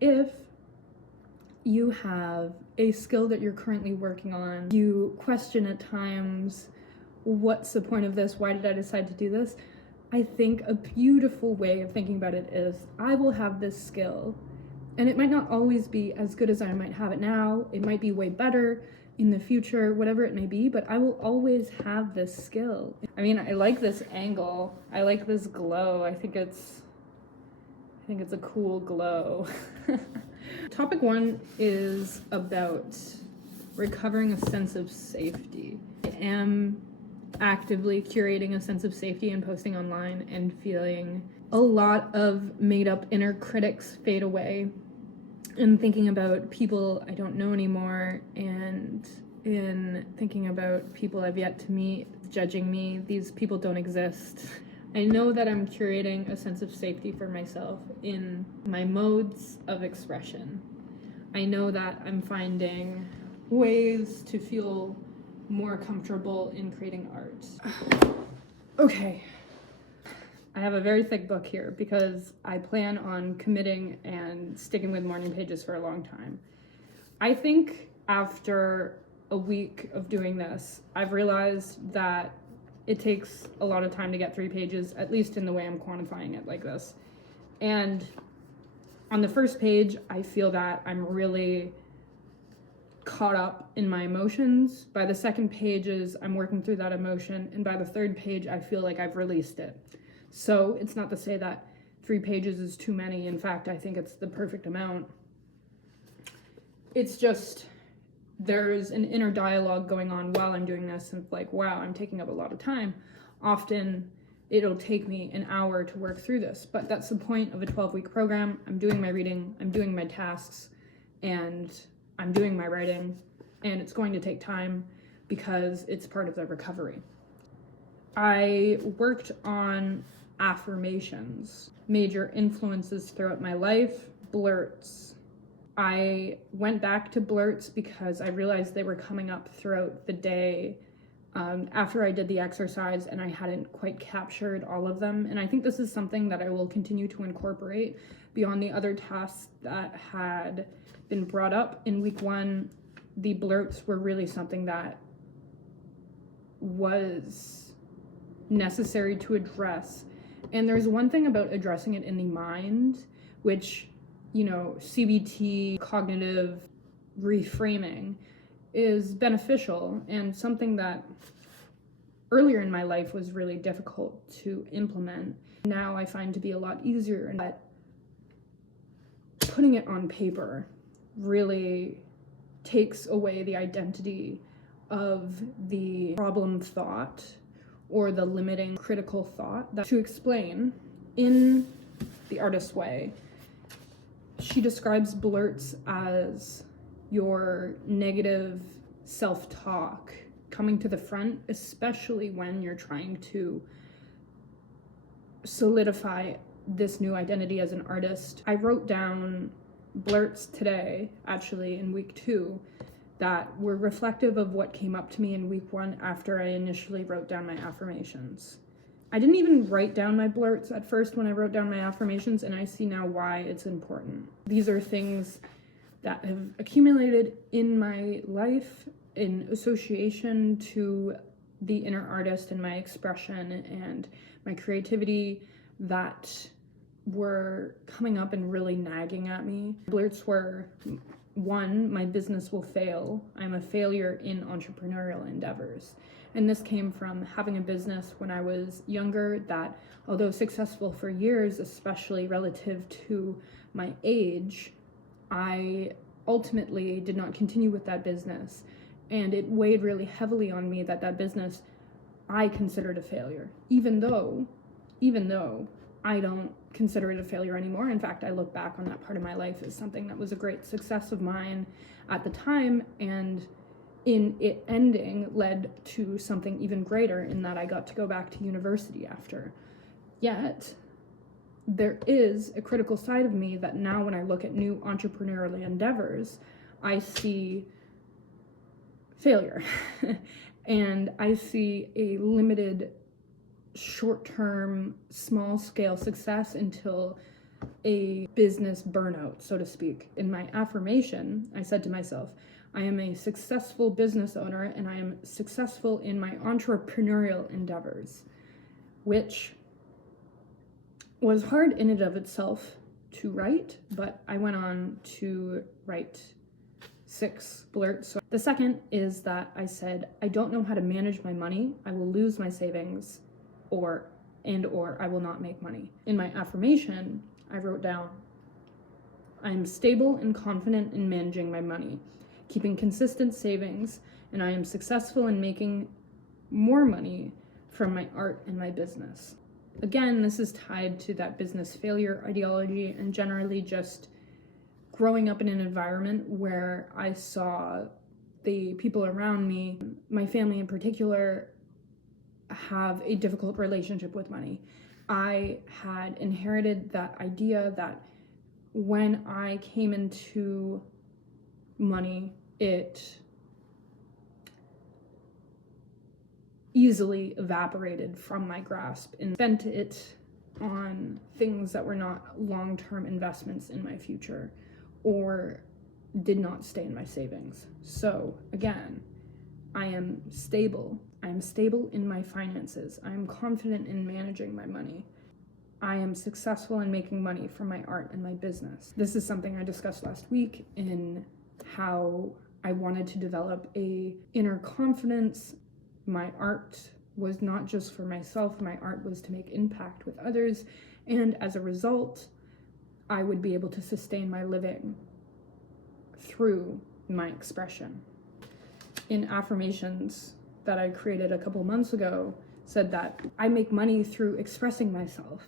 If you have a skill that you're currently working on, you question at times, what's the point of this? Why did I decide to do this? I think a beautiful way of thinking about it is, I will have this skill, and it might not always be as good as I might have it now. It might be way better in the future, whatever it may be, but I will always have this skill. I mean, I like this angle. I like this glow. I think it's a cool glow. Topic 1 is about recovering a sense of safety. I am actively curating a sense of safety and posting online and feeling a lot of made up inner critics fade away, and thinking about people I don't know anymore, and in thinking about people I've yet to meet judging me. These people don't exist. I know that I'm curating a sense of safety for myself in my modes of expression. I know that I'm finding ways to feel more comfortable in creating art. Okay. I have a very thick book here because I plan on committing and sticking with morning pages for a long time. I think after a week of doing this, I've realized that it takes a lot of time to get 3 pages, at least in the way I'm quantifying it like this. And on the first page, I feel that I'm really caught up in my emotions. By the second pages, I'm working through that emotion. And by the third page, I feel like I've released it. So it's not to say that 3 pages is too many. In fact, I think it's the perfect amount. It's just, there's an inner dialogue going on while I'm doing this, and like, wow, I'm taking up a lot of time. Often it'll take me an hour to work through this, but that's the point of a 12-week program. I'm doing my reading, I'm doing my tasks, and I'm doing my writing, and it's going to take time because it's part of the recovery. I worked on affirmations, major influences throughout my life, blurts. I went back to blurts because I realized they were coming up throughout the day after I did the exercise, and I hadn't quite captured all of them. And I think this is something that I will continue to incorporate beyond the other tasks that had been brought up in week 1. The blurts were really something that was necessary to address. And there's one thing about addressing it in the mind, which, you know, CBT, cognitive reframing, is beneficial, and something that earlier in my life was really difficult to implement. Now I find to be a lot easier, but putting it on paper really takes away the identity of the problem thought or the limiting critical thought. That, to explain, in The Artist's Way, she describes blurts as your negative self-talk coming to the front, especially when you're trying to solidify this new identity as an artist. I wrote down blurts today, actually, in week 2, that were reflective of what came up to me in week 1 after I initially wrote down my affirmations. I didn't even write down my blurts at first when I wrote down my affirmations, and I see now why it's important. These are things that have accumulated in my life in association to the inner artist and my expression and my creativity that were coming up and really nagging at me. Blurts were, 1, my business will fail. I'm a failure in entrepreneurial endeavors. And this came from having a business when I was younger that, although successful for years, especially relative to my age, I ultimately did not continue with that business. And it weighed really heavily on me that business I considered a failure, even though I don't consider it a failure anymore. In fact, I look back on that part of my life as something that was a great success of mine at the time, and in it ending led to something even greater in that I got to go back to university after. Yet, there is a critical side of me that now when I look at new entrepreneurial endeavors, I see failure. And I see a limited short-term, small-scale success until a business burnout, so to speak. In my affirmation, I said to myself, I am a successful business owner and I am successful in my entrepreneurial endeavors, which was hard in and of itself to write, but I went on to write 6 blurts. So the second is that I said, I don't know how to manage my money. I will lose my savings or I will not make money. In my affirmation, I wrote down, I am stable and confident in managing my money, keeping consistent savings, and I am successful in making more money from my art and my business. Again, this is tied to that business failure ideology and generally just growing up in an environment where I saw the people around me, my family in particular, have a difficult relationship with money. I had inherited that idea that when I came into money, it easily evaporated from my grasp and spent it on things that were not long-term investments in my future or did not stay in my savings. So again, I am stable. I am stable in my finances. I am confident in managing my money. I am successful in making money from my art and my business. This is something I discussed last week in how I wanted to develop a inner confidence. My art was not just for myself. My art was to make impact with others. And as a result, I would be able to sustain my living through my expression. In affirmations that I created a couple months ago, said that I make money through expressing myself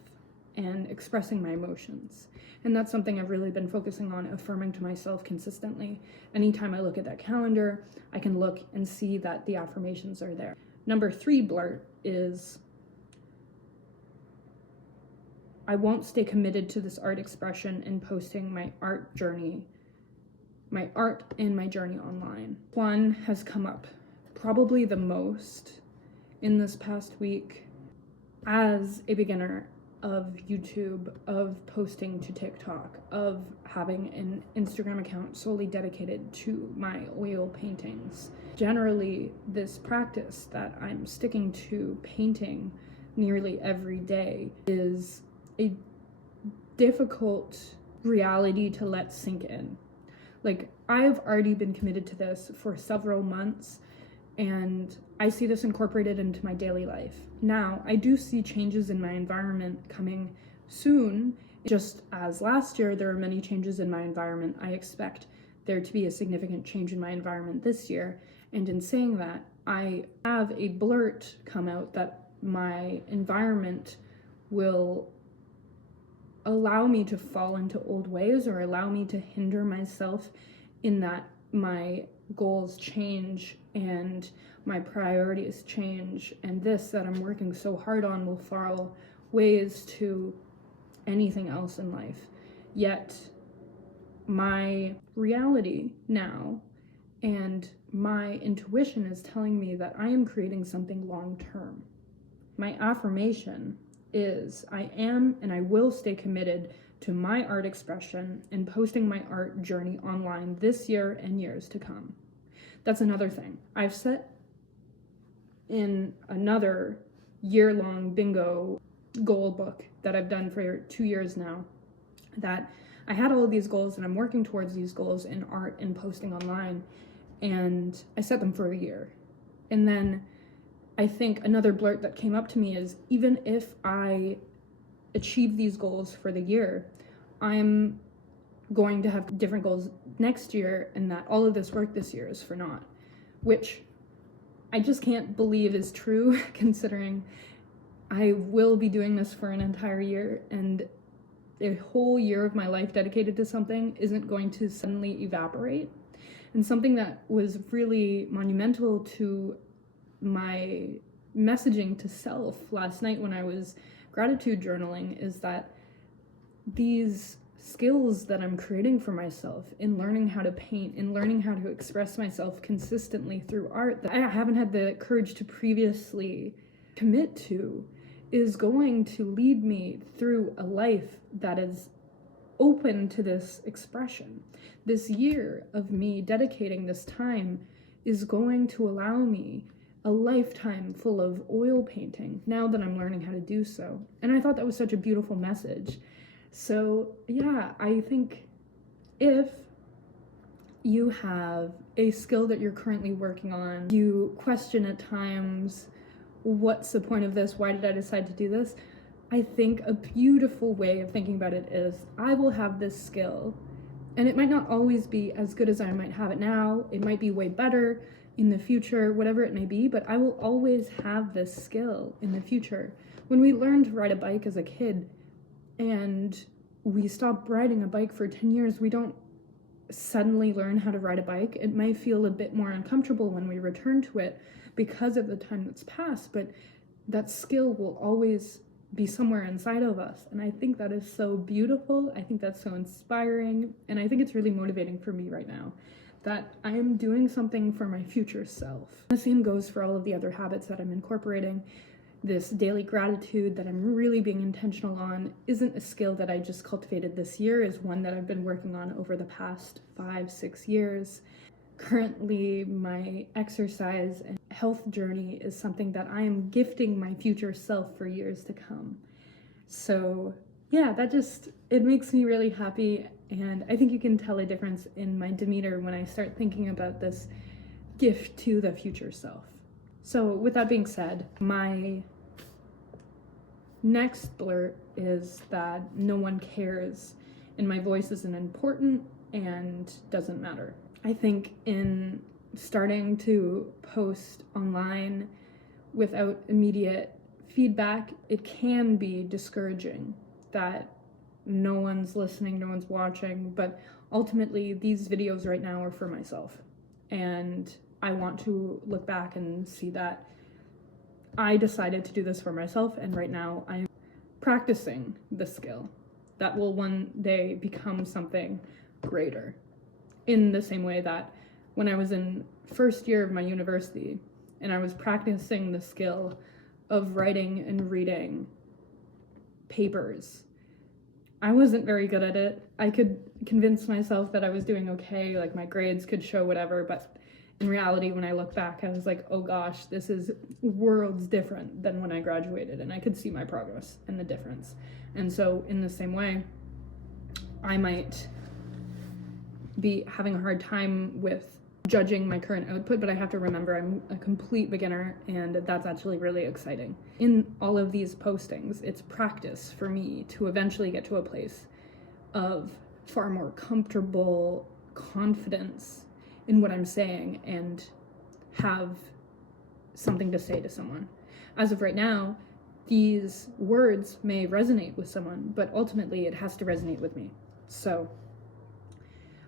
and expressing my emotions. And that's something I've really been focusing on, affirming to myself consistently. Anytime I look at that calendar, I can look and see that the affirmations are there. Number 3 blurt is, I won't stay committed to this art expression and posting my art journey, my art and my journey online. One has come up probably the most in this past week. As a beginner of YouTube, of posting to TikTok, of having an Instagram account solely dedicated to my oil paintings. Generally, this practice that I'm sticking to, painting nearly every day, is a difficult reality to let sink in. Like, I've already been committed to this for several months, and I see this incorporated into my daily life. Now, I do see changes in my environment coming soon. Just as last year, there were many changes in my environment. I expect there to be a significant change in my environment this year. And in saying that, I have a blurt come out that my environment will allow me to fall into old ways or allow me to hinder myself in that my goals change and my priorities change, and this that I'm working so hard on will fall ways to anything else in life. Yet my reality now and my intuition is telling me that I am creating something long term. My affirmation is, I am and I will stay committed to my art expression and posting my art journey online this year and years to come. That's another thing. I've set in another year-long bingo goal book that I've done for 2 years now, that I had all of these goals and I'm working towards these goals in art and posting online, and I set them for a year. And then I think another blurt that came up to me is, even if I achieve these goals for the year, I'm going to have different goals next year, and that all of this work this year is for naught, which I just can't believe is true, considering I will be doing this for an entire year, and a whole year of my life dedicated to something isn't going to suddenly evaporate. And something that was really monumental to my messaging to self last night when I was gratitude journaling is that these skills that I'm creating for myself in learning how to paint, in learning how to express myself consistently through art that I haven't had the courage to previously commit to, is going to lead me through a life that is open to this expression. This year of me dedicating this time is going to allow me a lifetime full of oil painting now that I'm learning how to do so. And I thought that was such a beautiful message. So yeah, I think if you have a skill that you're currently working on, you question at times, what's the point of this? Why did I decide to do this? I think a beautiful way of thinking about it is, I will have this skill, and it might not always be as good as I might have it now. It might be way better in the future, whatever it may be, but I will always have this skill in the future. When we learned to ride a bike as a kid and we stopped riding a bike for 10 years, we don't suddenly learn how to ride a bike. It might feel a bit more uncomfortable when we return to it because of the time that's passed, but that skill will always be somewhere inside of us. And I think that is so beautiful. I think that's so inspiring. And I think it's really motivating for me right now that I am doing something for my future self. The same goes for all of the other habits that I'm incorporating. This daily gratitude that I'm really being intentional on isn't a skill that I just cultivated this year, is one that I've been working on over the past 5-6 years. Currently, my exercise and health journey is something that I am gifting my future self for years to come. So yeah, it makes me really happy, and I think you can tell a difference in my demeanor when I start thinking about this gift to the future self. So with that being said, my next blurt is that no one cares and my voice isn't important and doesn't matter. I think in starting to post online without immediate feedback, it can be discouraging that no one's listening, no one's watching, but ultimately these videos right now are for myself. And I want to look back and see that I decided to do this for myself, and right now I'm practicing the skill that will one day become something greater. In the same way that when I was in first year of my university and I was practicing the skill of writing and reading papers, I wasn't very good at it. I could convince myself that I was doing okay, like my grades could show whatever, but in reality, when I look back, I was like, oh gosh, this is worlds different than when I graduated, and I could see my progress and the difference. And so in the same way, I might be having a hard time with judging my current output, but I have to remember I'm a complete beginner, and that's actually really exciting. In all of these postings, it's practice for me to eventually get to a place of far more comfortable confidence in what I'm saying and have something to say to someone. As of right now, these words may resonate with someone, but ultimately it has to resonate with me. So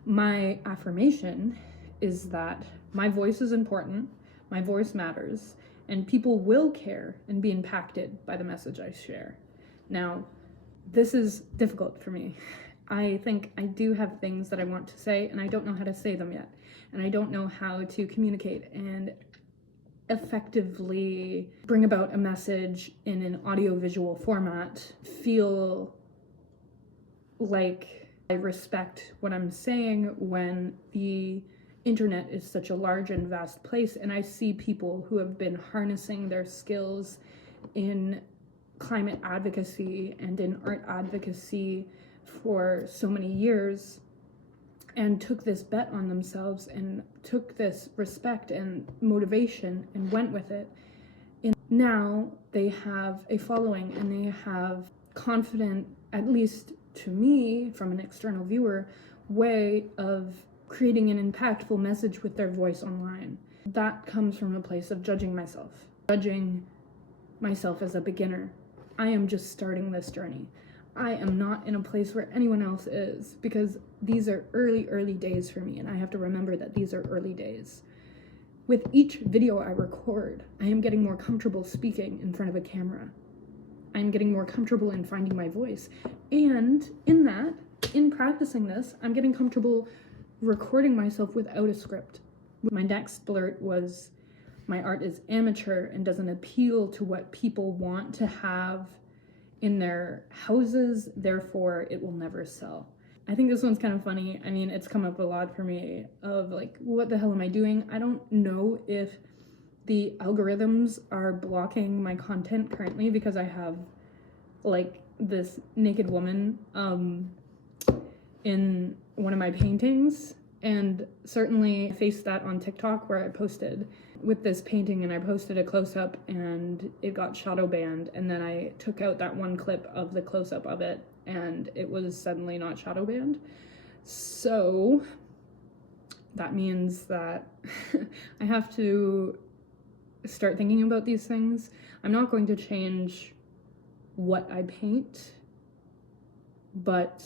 my affirmation is that my voice is important, my voice matters, and people will care and be impacted by the message I share. Now, this is difficult for me. I think I do have things that I want to say, and I don't know how to say them yet. And I don't know how to communicate and effectively bring about a message in an audio-visual format, feel like I respect what I'm saying when the internet is such a large and vast place, and I see people who have been harnessing their skills in climate advocacy and in art advocacy for so many years, and took this bet on themselves and took this respect and motivation and went with it. And now they have a following, and they have confident, at least to me, from an external viewer, way of creating an impactful message with their voice online. That comes from a place of judging myself as a beginner. I am just starting this journey. I am not in a place where anyone else is, because these are early days for me, and I have to remember that these are early days. With each video I record, I am getting more comfortable speaking in front of a camera. I'm getting more comfortable in finding my voice. And in practicing this, I'm getting comfortable recording myself without a script. My next blurt was, my art is amateur and doesn't appeal to what people want to have in their houses, therefore it will never sell. I think this one's kind of funny. I mean, it's come up a lot for me of like, what the hell am I doing? I don't know if the algorithms are blocking my content currently because I have like this naked woman in one of my paintings, and certainly I faced that on TikTok where I posted with this painting and I posted a close-up and it got shadow banned, and then I took out that one clip of the close-up of it and it was suddenly not shadow banned. So that means that I have to start thinking about these things. I'm not going to change what I paint, but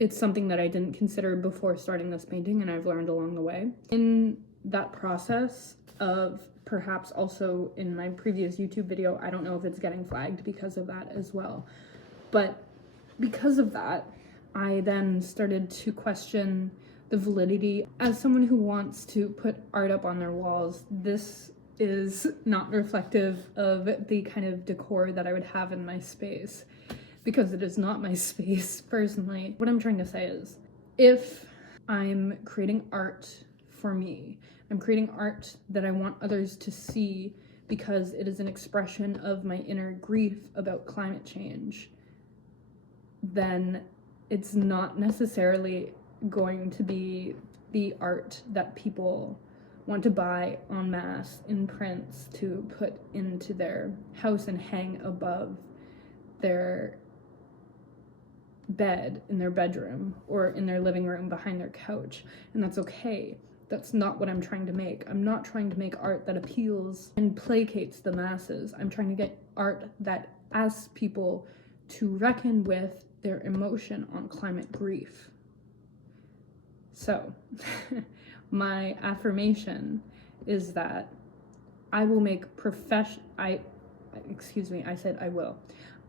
it's something that I didn't consider before starting this painting, and I've learned along the way. In that process of perhaps also in my previous YouTube video, I don't know if it's getting flagged because of that as well, but because of that, I then started to question the validity. As someone who wants to put art up on their walls, this is not reflective of the kind of decor that I would have in my space, because it is not my space personally. What I'm trying to say is, if I'm creating art for me, I'm creating art that I want others to see because it is an expression of my inner grief about climate change, then it's not necessarily going to be the art that people want to buy en masse in prints to put into their house and hang above their bed in their bedroom or in their living room behind their couch. And that's okay. That's not what I'm trying to make. I'm not trying to make art that appeals and placates the masses. I'm trying to get art that asks people to reckon with their emotion on climate grief. So my affirmation is that I will make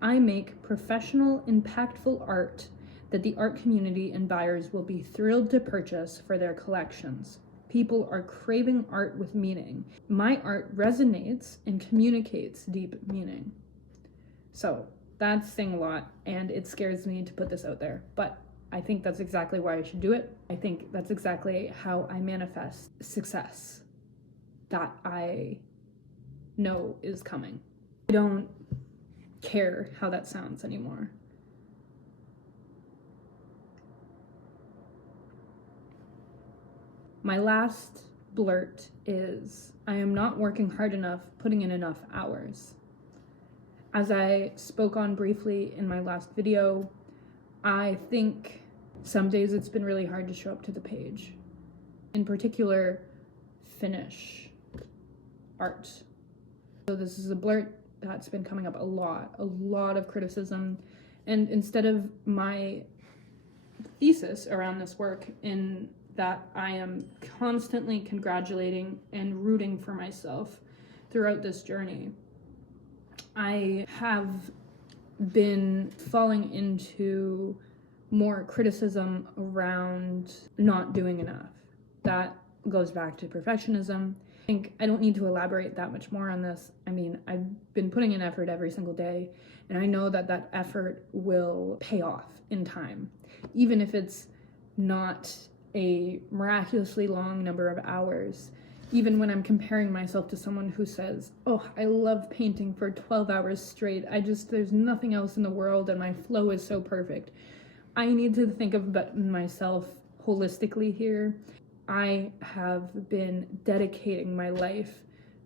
I make professional, impactful art that the art community and buyers will be thrilled to purchase for their collections. People are craving art with meaning. My art resonates and communicates deep meaning. So that's saying a lot, and it scares me to put this out there, but I think that's exactly why I should do it. I think that's exactly how I manifest success that I know is coming. I don't care how that sounds anymore. My last blurt is, I am not working hard enough, putting in enough hours. As I spoke on briefly in my last video, I think some days it's been really hard to show up to the page. In particular, finish art. So this is a blurt that's been coming up a lot of criticism. And instead of my thesis around this work, in that I am constantly congratulating and rooting for myself throughout this journey, I have been falling into more criticism around not doing enough. That goes back to perfectionism. I think I don't need to elaborate that much more on this. I mean, I've been putting in effort every single day, and I know that that effort will pay off in time, even if it's not a miraculously long number of hours. Even when I'm comparing myself to someone who says, oh, I love painting for 12 hours straight. There's nothing else in the world and my flow is so perfect. I need to think of myself holistically here. I have been dedicating my life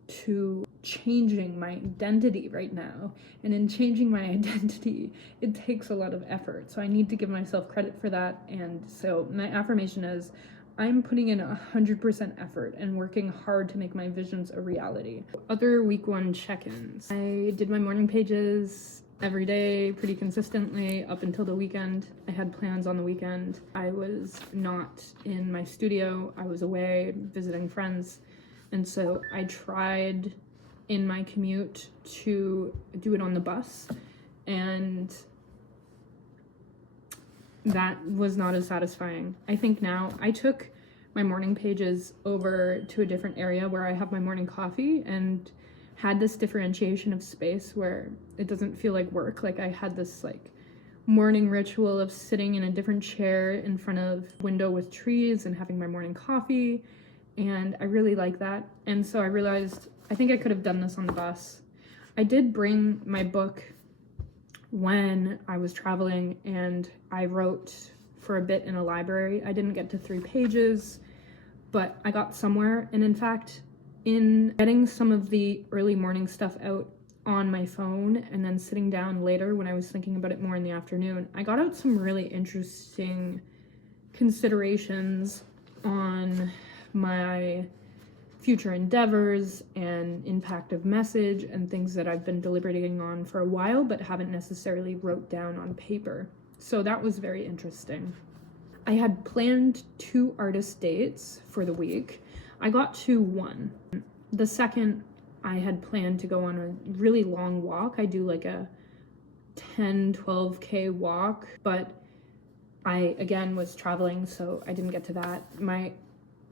to changing my identity right now. And in changing my identity, it takes a lot of effort. So I need to give myself credit for that. And so my affirmation is, I'm putting in 100% effort and working hard to make my visions a reality. Other week 1 check-ins. I did my morning pages every day pretty consistently up until the weekend. I had plans on the weekend. I was not in my studio. I was away visiting friends. And so I tried in my commute to do it on the bus, and that was not as satisfying. I think now I took my morning pages over to a different area where I have my morning coffee and had this differentiation of space where it doesn't feel like work. Like I had this like morning ritual of sitting in a different chair in front of a window with trees and having my morning coffee, and I really like that. And so I realized I think I could have done this on the bus. I did bring my book when I was traveling, and I wrote for a bit in a library. I didn't get to 3 pages, but I got somewhere. And in fact, in getting some of the early morning stuff out on my phone and then sitting down later when I was thinking about it more in the afternoon, I got out some really interesting considerations on my future endeavors and impact of message and things that I've been deliberating on for a while but haven't necessarily wrote down on paper. So that was very interesting. I had planned 2 artist dates for the week. I got to 1. The second, I had planned to go on a really long walk. I do like a 10-12K walk, but I, again, was traveling, so I didn't get to that. My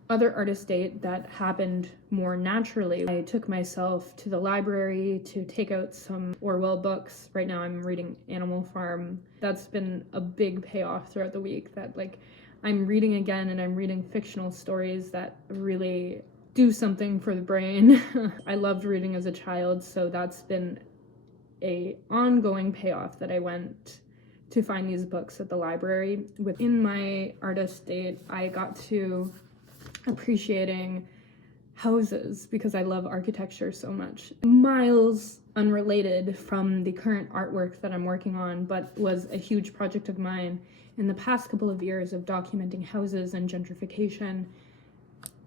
other artist date that happened more naturally, I took myself to the library to take out some Orwell books. Right now I'm reading Animal Farm. That's been a big payoff throughout the week, that like I'm reading again, and I'm reading fictional stories that really do something for the brain. I loved reading as a child, so that's been a ongoing payoff that I went to find these books at the library. Within my artist date, I got to appreciating houses because I love architecture so much. Miles unrelated from the current artwork that I'm working on, but was a huge project of mine in the past couple of years of documenting houses and gentrification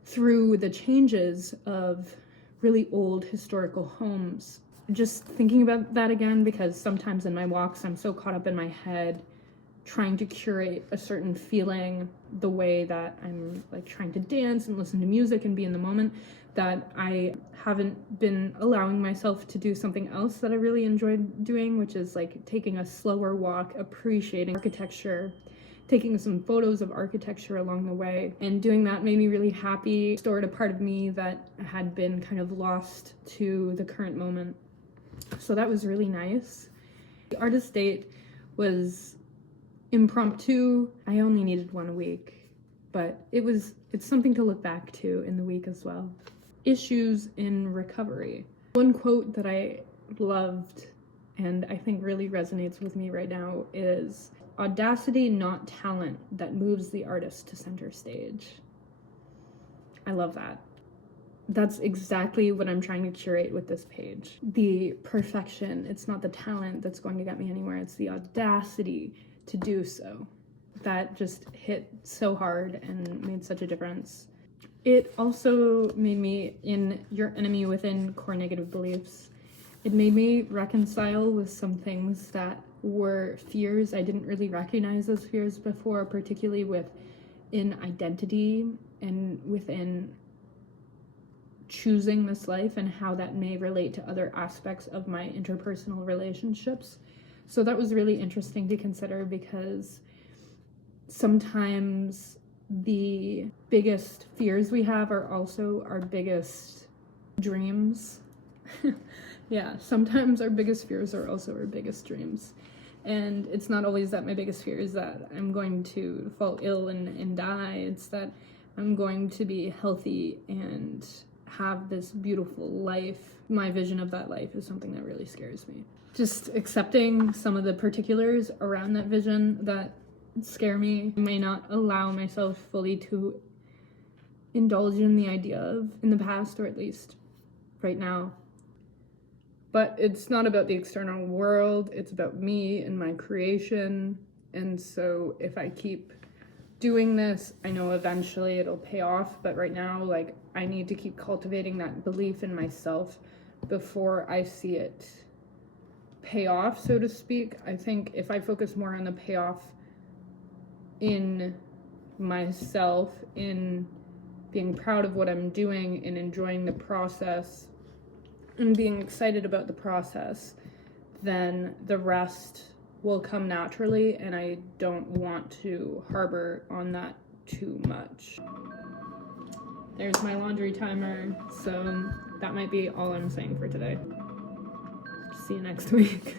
through the changes of really old historical homes. Just thinking about that again, because sometimes in my walks I'm so caught up in my head trying to curate a certain feeling the way that I'm like trying to dance and listen to music and be in the moment, that I haven't been allowing myself to do something else that I really enjoyed doing, which is like taking a slower walk, appreciating architecture, taking some photos of architecture along the way. And doing that made me really happy, restored a part of me that had been kind of lost to the current moment. So that was really nice. The artist date was impromptu. I only needed 1 a week, but it's something to look back to in the week as well. Issues in recovery. One quote that I loved and I think really resonates with me right now is, "Audacity, not talent, that moves the artist to center stage." I love that. That's exactly what I'm trying to curate with this page. The perfection, it's not the talent that's going to get me anywhere, it's the audacity to do so. That just hit so hard and made such a difference. It also made me, in Your Enemy Within, Core Negative Beliefs, it made me reconcile with some things that were fears I didn't really recognize as fears before, particularly within identity and within choosing this life and how that may relate to other aspects of my interpersonal relationships. So that was really interesting to consider, because sometimes the biggest fears we have are also our biggest dreams. Yeah, sometimes our biggest fears are also our biggest dreams. And it's not always that my biggest fear is that I'm going to fall ill and die. It's that I'm going to be healthy and have this beautiful life. My vision of that life is something that really scares me. Just accepting some of the particulars around that vision that scare me. I may not allow myself fully to indulge in the idea of in the past, or at least right now. But it's not about the external world, it's about me and my creation. And so if I keep doing this, I know eventually it'll pay off, but right now, like, I need to keep cultivating that belief in myself before I see it pay off, so to speak. I think if I focus more on the payoff in myself, in being proud of what I'm doing and enjoying the process and being excited about the process, then the rest will come naturally, and I don't want to harbor on that too much. There's my laundry timer, so that might be all I'm saying for today. See you next week.